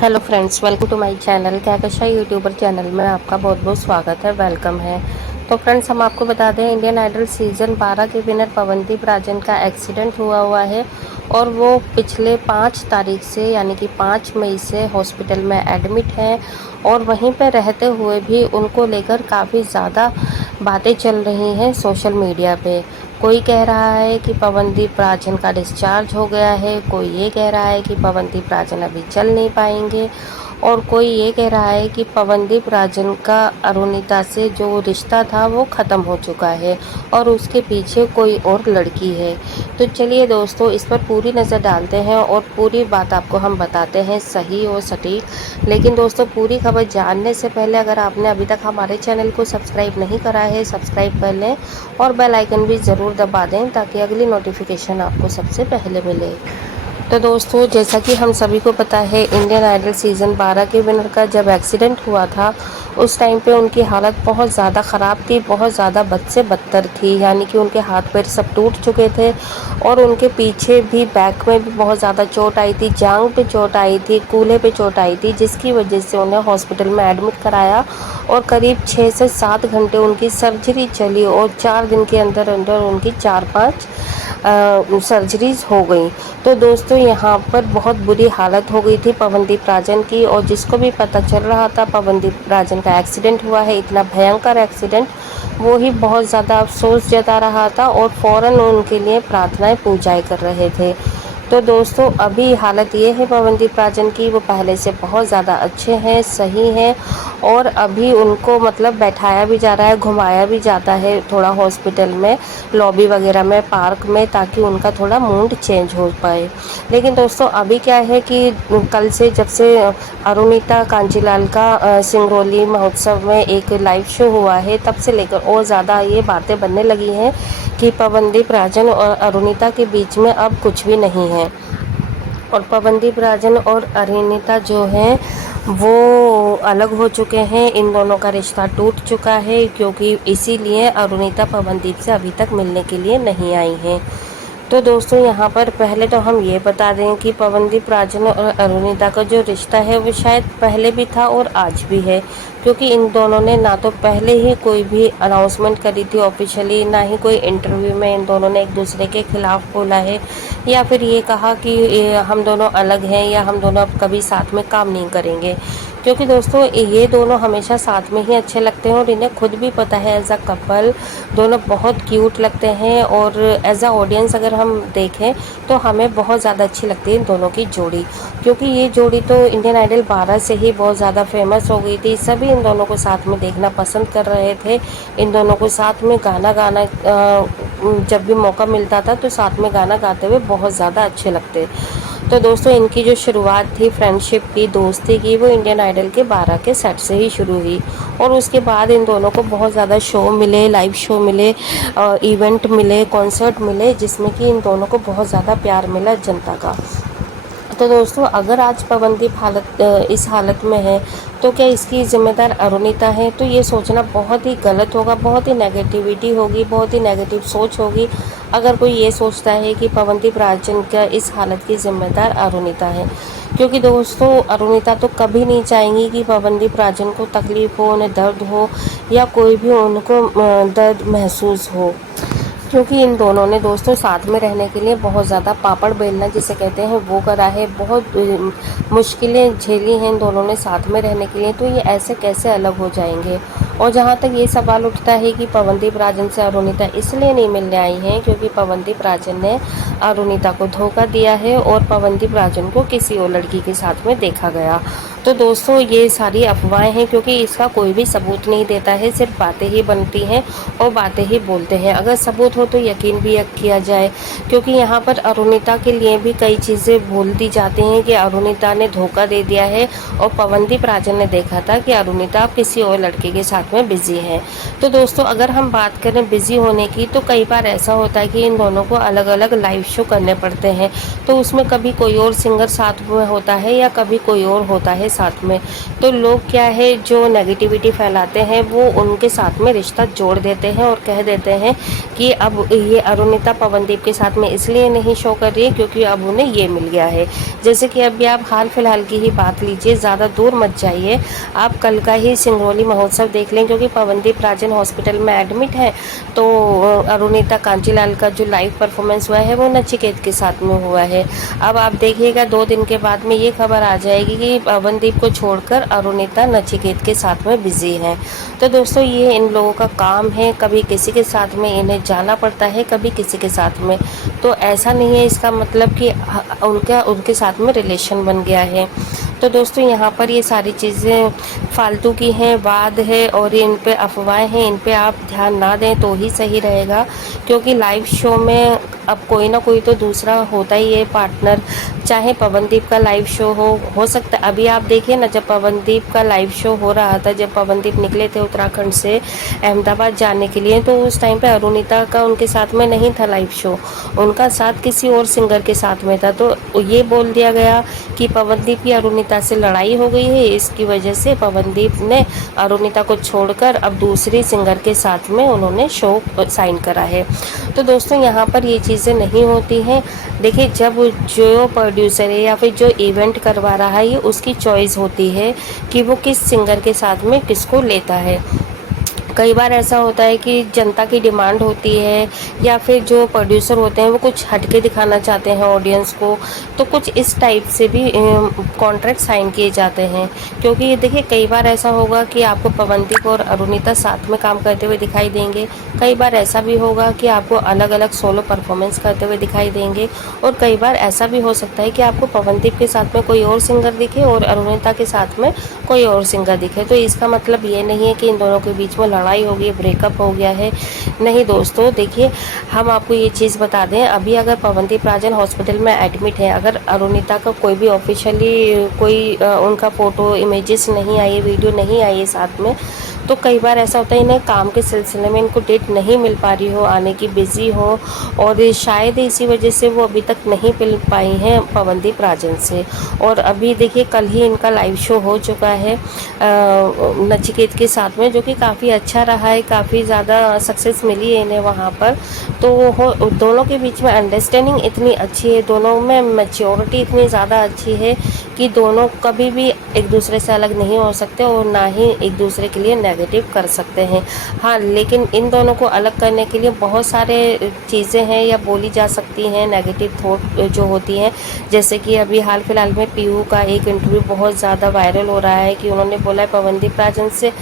Hello friends, welcome to my channel Kahkasha YouTuber channel में आपका बहुत बहुत स्वागत है, वेलकम है। तो फ्रेंड्स, हम आपको बता दें इंडियन आइडल सीज़न 12 के विनर पवनदीप राजन का एक्सीडेंट हुआ है और वो पिछले 5 तारीख से यानी कि 5 मई से हॉस्पिटल में एडमिट हैं और वहीं पर रहते हुए भी उनको लेकर काफ़ी ज़्यादा बातें चल रही हैं सोशल मीडिया पे। कोई कह रहा है कि पवनदीप राजन का डिस्चार्ज हो गया है, कोई ये कह रहा है कि पवनदीप राजन अभी चल नहीं पाएंगे और कोई ये कह रहा है कि पवनदीप राजन का अरुणिता से जो रिश्ता था वो ख़त्म हो चुका है और उसके पीछे कोई और लड़की है। तो चलिए दोस्तों, इस पर पूरी नज़र डालते हैं और पूरी बात आपको हम बताते हैं सही और सटीक। लेकिन दोस्तों, पूरी खबर जानने से पहले अगर आपने अभी तक हमारे चैनल को सब्सक्राइब नहीं करा है, सब्सक्राइब कर लें और बेल आइकन भी ज़रूर दबा दें ताकि अगली नोटिफिकेशन आपको सबसे पहले मिले। तो दोस्तों, जैसा कि हम सभी को पता है, इंडियन आइडल सीज़न 12 के विनर का जब एक्सीडेंट हुआ था उस टाइम पे उनकी हालत बहुत ज़्यादा ख़राब थी, बहुत ज़्यादा बद से बदतर थी। यानी कि उनके हाथ पैर सब टूट चुके थे और उनके पीछे भी बैक में भी बहुत ज़्यादा चोट आई थी, जांघ पे चोट आई थी, कूल्हे पे चोट आई थी, जिसकी वजह से उन्हें हॉस्पिटल में एडमिट कराया और करीब 6 से 7 घंटे उनकी सर्जरी चली और 4 दिन के अंदर अंदर उनकी 4-5 सर्जरीज हो गई। तो दोस्तों, यहाँ पर बहुत बुरी हालत हो गई थी पवनदीप राजन की और जिसको भी पता चल रहा था पवनदीप राजन का एक्सीडेंट हुआ है, इतना भयंकर एक्सीडेंट, वो ही बहुत ज़्यादा अफसोस जता रहा था और फ़ौरन उनके लिए प्रार्थनाएं पूजाएं कर रहे थे। तो दोस्तों, अभी हालत ये है पवनदीप राजन की, वो पहले से बहुत ज़्यादा अच्छे हैं, सही हैं और अभी उनको मतलब बैठाया भी जा रहा है, घुमाया भी जाता है थोड़ा हॉस्पिटल में, लॉबी वगैरह में, पार्क में, ताकि उनका थोड़ा मूड चेंज हो पाए। लेकिन दोस्तों, अभी क्या है कि कल से जब से अरुणिता कांजीलाल का सिंगरौली महोत्सव में एक लाइव शो हुआ है, तब से लेकर और ज़्यादा ये बातें बनने लगी हैं कि पवनदीप राजन और अरुणिता के बीच में अब कुछ भी नहीं है और पवनदीप राजन और अरुणिता जो हैं वो अलग हो चुके हैं। इन दोनों का रिश्ता टूट चुका है क्योंकि इसीलिए अरुणिता पवनदीप से अभी तक मिलने के लिए नहीं आई हैं। तो दोस्तों, यहाँ पर पहले तो हम ये बता दें कि पवनदीप राजन और अरुणिता का जो रिश्ता है वो शायद पहले भी था और आज भी है, क्योंकि इन दोनों ने ना तो पहले ही कोई भी अनाउंसमेंट करी थी ऑफिशियली, ना ही कोई इंटरव्यू में इन दोनों ने एक दूसरे के खिलाफ बोला है या फिर ये कहा कि हम दोनों अलग हैं या हम दोनों अब कभी साथ में काम नहीं करेंगे। क्योंकि दोस्तों, ये दोनों हमेशा साथ में ही अच्छे लगते हैं और इन्हें खुद भी पता है एज अ कपल दोनों बहुत क्यूट लगते हैं और एज अ ऑडियंस अगर हम देखें तो हमें बहुत ज़्यादा अच्छी लगती है इन दोनों की जोड़ी। क्योंकि ये जोड़ी तो इंडियन आइडल 12 से ही बहुत ज़्यादा फेमस हो गई थी, सभी इन दोनों को साथ में देखना पसंद कर रहे थे, इन दोनों को साथ में गाना गाना जब भी मौका मिलता था तो साथ में गाना गाते हुए बहुत ज़्यादा अच्छे लगते। तो दोस्तों, इनकी जो शुरुआत थी फ्रेंडशिप की, दोस्ती की, वो इंडियन आइडल के 12 के सेट से ही शुरू हुई और उसके बाद इन दोनों को बहुत ज़्यादा शो मिले, लाइव शो मिले, इवेंट मिले, कॉन्सर्ट मिले, जिसमें कि इन दोनों को बहुत ज़्यादा प्यार मिला जनता का। तो दोस्तों, अगर आज पवनदीप इस हालत में है तो क्या इसकी जिम्मेदार अरुणिता है? तो ये सोचना बहुत ही गलत होगा, बहुत ही नेगेटिविटी होगी, बहुत ही नेगेटिव सोच होगी अगर कोई ये सोचता है कि पवनदीप राजन का इस हालत की जिम्मेदार अरुणिता है। क्योंकि दोस्तों, अरुणिता तो कभी नहीं चाहेंगी कि पवनदीप राजन को तकलीफ़ हो, उन्हें दर्द हो या कोई भी उनको दर्द महसूस हो। क्योंकि इन दोनों ने दोस्तों साथ में रहने के लिए बहुत ज़्यादा पापड़ बेलना जिसे कहते हैं वो करा है, बहुत मुश्किलें झेली हैं इन दोनों ने साथ में रहने के लिए, तो ये ऐसे कैसे अलग हो जाएंगे। और जहाँ तक ये सवाल उठता है कि पवनदीप राजन से अरुणिता इसलिए नहीं मिलने आई हैं क्योंकि पवनदीप राजन ने अरुणिता को धोखा दिया है और पवनदीप राजन को किसी और लड़की के साथ में देखा गया। तो दोस्तों, ये सारी अफवाहें हैं क्योंकि इसका कोई भी सबूत नहीं देता है, सिर्फ बातें ही बनती हैं और बातें ही बोलते हैं। अगर सबूत हो तो यकीन भी किया जाए, क्योंकि यहाँ पर अरुणिता के लिए भी कई चीज़ें बोल दी जाती हैं कि अरुणिता ने धोखा दे दिया है और पवनदीप राजन ने देखा था कि अरुणिता किसी और लड़के के साथ में बिजी है। तो दोस्तों, अगर हम बात करें बिजी होने की तो कई बार ऐसा होता है कि इन दोनों को अलग अलग लाइव शो करने पड़ते हैं। तो उसमें कभी कोई और सिंगर साथ में होता है या कभी कोई और होता है साथ में। तो लोग क्या है जो नेगेटिविटी फैलाते हैं वो उनके साथ में रिश्ता जोड़ देते हैं और कह देते हैं कि अब ये अरुणिता पवनदीप के साथ में इसलिए नहीं शो कर रही है क्योंकि अब उन्हें ये मिल गया है। जैसे कि अभी आप हाल फिलहाल की ही बात लीजिए, ज़्यादा दूर मत जाइए, आप कल का ही सिंगरौली महोत्सव देख लें क्योंकि पवनदीप राजन हॉस्पिटल में एडमिट है। तो अरुणिता कांजीलाल का जो लाइव परफॉर्मेंस हुआ है वो नचिकेत के साथ में हुआ है। अब आप देखिएगा 2 दिन के बाद में ये खबर आ जाएगी कि पवनदीप को छोड़कर अरुणिता नचिकेत के साथ में बिजी है। तो दोस्तों ये इन लोगों का काम है, कभी किसी के साथ में इन्हें जाना पड़ता है, कभी किसी के साथ में। तो ऐसा नहीं है इसका मतलब कि उनके साथ में रिलेशन बन गया है। तो दोस्तों यहाँ पर ये सारी चीज़ें फालतू की हैं, वाद है और इन पे अफवाहें हैं, इन पे आप ध्यान ना दें तो ही सही रहेगा। क्योंकि लाइव शो में अब कोई ना कोई तो दूसरा होता ही है पार्टनर, चाहे पवनदीप का लाइव शो हो सकता है। अभी आप देखिए ना, जब पवनदीप का लाइव शो हो रहा था, जब पवनदीप निकले थे उत्तराखंड से अहमदाबाद जाने के लिए, तो उस टाइम पे अरुणिता का उनके साथ में नहीं था लाइव शो, उनका साथ किसी और सिंगर के साथ में था। तो ये बोल दिया गया कि पवनदीप की अरुणिता से लड़ाई हो गई है, इसकी वजह से पवनदीप ने अरुणिता को छोड़कर अब दूसरी सिंगर के साथ में उन्होंने शो साइन करा है। तो दोस्तों यहाँ पर ये चीज़ें नहीं होती हैं। देखिए, जब जो प्रोड्यूसर है या फिर जो इवेंट करवा रहा है, ये उसकी चॉइस होती है कि वो किस सिंगर के साथ में किसको लेता है। कई बार ऐसा होता है कि जनता की डिमांड होती है या फिर जो प्रोड्यूसर होते हैं वो कुछ हटके दिखाना चाहते हैं ऑडियंस को, तो कुछ इस टाइप से भी कॉन्ट्रैक्ट साइन किए जाते हैं। क्योंकि देखिए कई बार ऐसा होगा कि आपको पवनदीप और अरुणिता साथ में काम करते हुए दिखाई देंगे, कई बार ऐसा भी होगा कि आपको अलग अलग सोलो परफॉर्मेंस करते हुए दिखाई देंगे, और कई बार ऐसा भी हो सकता है कि आपको पवनदीप के साथ में कोई और सिंगर दिखे और अरुणिता के साथ में कोई और सिंगर दिखे। तो इसका मतलब ये नहीं है कि इन दोनों के बीच में लड़ाई हो गई, ब्रेकअप हो गया है। नहीं दोस्तों, देखिए हम आपको ये चीज़ बता दें, अभी अगर पवनदीप राजन हॉस्पिटल में एडमिट है, अगर अरुणिता का कोई भी ऑफिशियली कोई उनका फ़ोटो इमेजेस नहीं आई है, वीडियो नहीं आई है साथ में, तो कई बार ऐसा होता है इन्हें काम के सिलसिले में इनको डेट नहीं मिल पा रही हो आने की, बिज़ी हो, और शायद इसी वजह से वो अभी तक नहीं मिल पाई हैं पवनदीप राजन से। और अभी देखिए कल ही इनका लाइव शो हो चुका है नचिकेत के साथ में, जो कि काफ़ी अच्छा रहा है, काफ़ी ज़्यादा सक्सेस मिली है इन्हें वहाँ पर। तो दोनों के बीच में अंडरस्टैंडिंग इतनी अच्छी है, दोनों में मैच्योरिटी इतनी ज़्यादा अच्छी है कि दोनों कभी भी एक दूसरे से अलग नहीं हो सकते और ना ही एक दूसरे के लिए नेगेटिव कर सकते हैं। हाँ, लेकिन इन दोनों को अलग करने के लिए बहुत सारे चीज़ें हैं या बोली जा सकती हैं, नेगेटिव थॉट जो होती हैं। जैसे कि अभी हाल फिलहाल में पीयू का एक इंटरव्यू बहुत ज़्यादा वायरल हो रहा है कि उन्होंने बोला है पवनदीप राजन से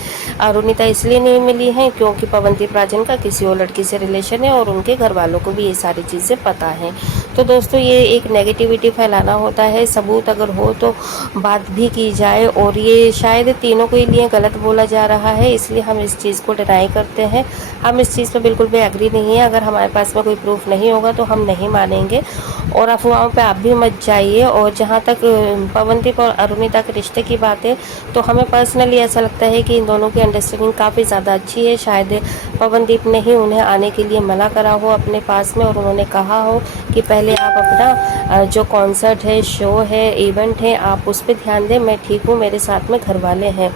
अरुणिता इसलिए नहीं मिली है क्योंकि पवनदीप राजन का किसी और लड़की से रिलेशन है और उनके घर वालों को भी ये सारी चीज़ें पता हैं। तो दोस्तों ये एक नेगेटिविटी फैलाना होता है, सबूत अगर हो तो बात भी की जाए, और ये शायद तीनों के लिए गलत बोला जा रहा है, इसलिए हम इस चीज़ को डिनाई करते हैं। हम इस चीज़ पर बिल्कुल भी एग्री नहीं है, अगर हमारे पास में कोई प्रूफ नहीं होगा तो हम नहीं मानेंगे, और अफवाहों पे आप भी मत जाइए। और जहाँ तक पवनदीप और अरुणिता के रिश्ते की बात है, तो हमें पर्सनली ऐसा लगता है कि इन दोनों की अंडरस्टैंडिंग काफ़ी ज़्यादा अच्छी है। शायद पवनदीप ने ही उन्हें आने के लिए मना करा हो अपने पास में, और उन्होंने कहा हो कि पहले आप अपना जो कॉन्सर्ट है, शो है, इवेंट है, आप उस पर ध्यान दें, मैं ठीक हूँ, मेरे साथ में घर वाले हैं।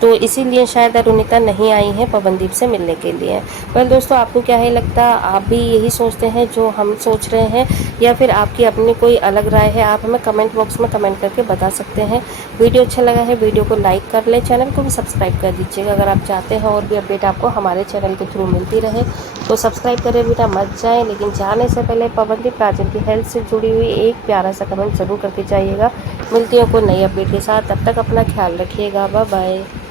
तो इसीलिए शायद अरुणिता नहीं आई हैं पवनदीप से मिलने के लिए। वेल दोस्तों, आपको क्या है लगता, आप भी यही सोचते हैं जो हम सोच रहे हैं, या फिर आपकी अपनी कोई अलग राय है? आप हमें कमेंट बॉक्स में कमेंट करके बता सकते हैं। वीडियो अच्छा लगा है, वीडियो को लाइक कर लें, चैनल को भी सब्सक्राइब कर दीजिएगा। अगर आप चाहते हैं और भी अपडेट आपको हमारे चैनल के थ्रू मिलती रहे तो सब्सक्राइब करें बिना मत जाएँ। लेकिन जाने से पहले पवनदीप राजन की हेल्थ से जुड़ी हुई एक प्यारा सा कमेंट ज़रूर करके जाइएगा। मिलती हूँ कोई नई अपडेट के साथ, तब तक अपना ख्याल रखिएगा। Bye bye.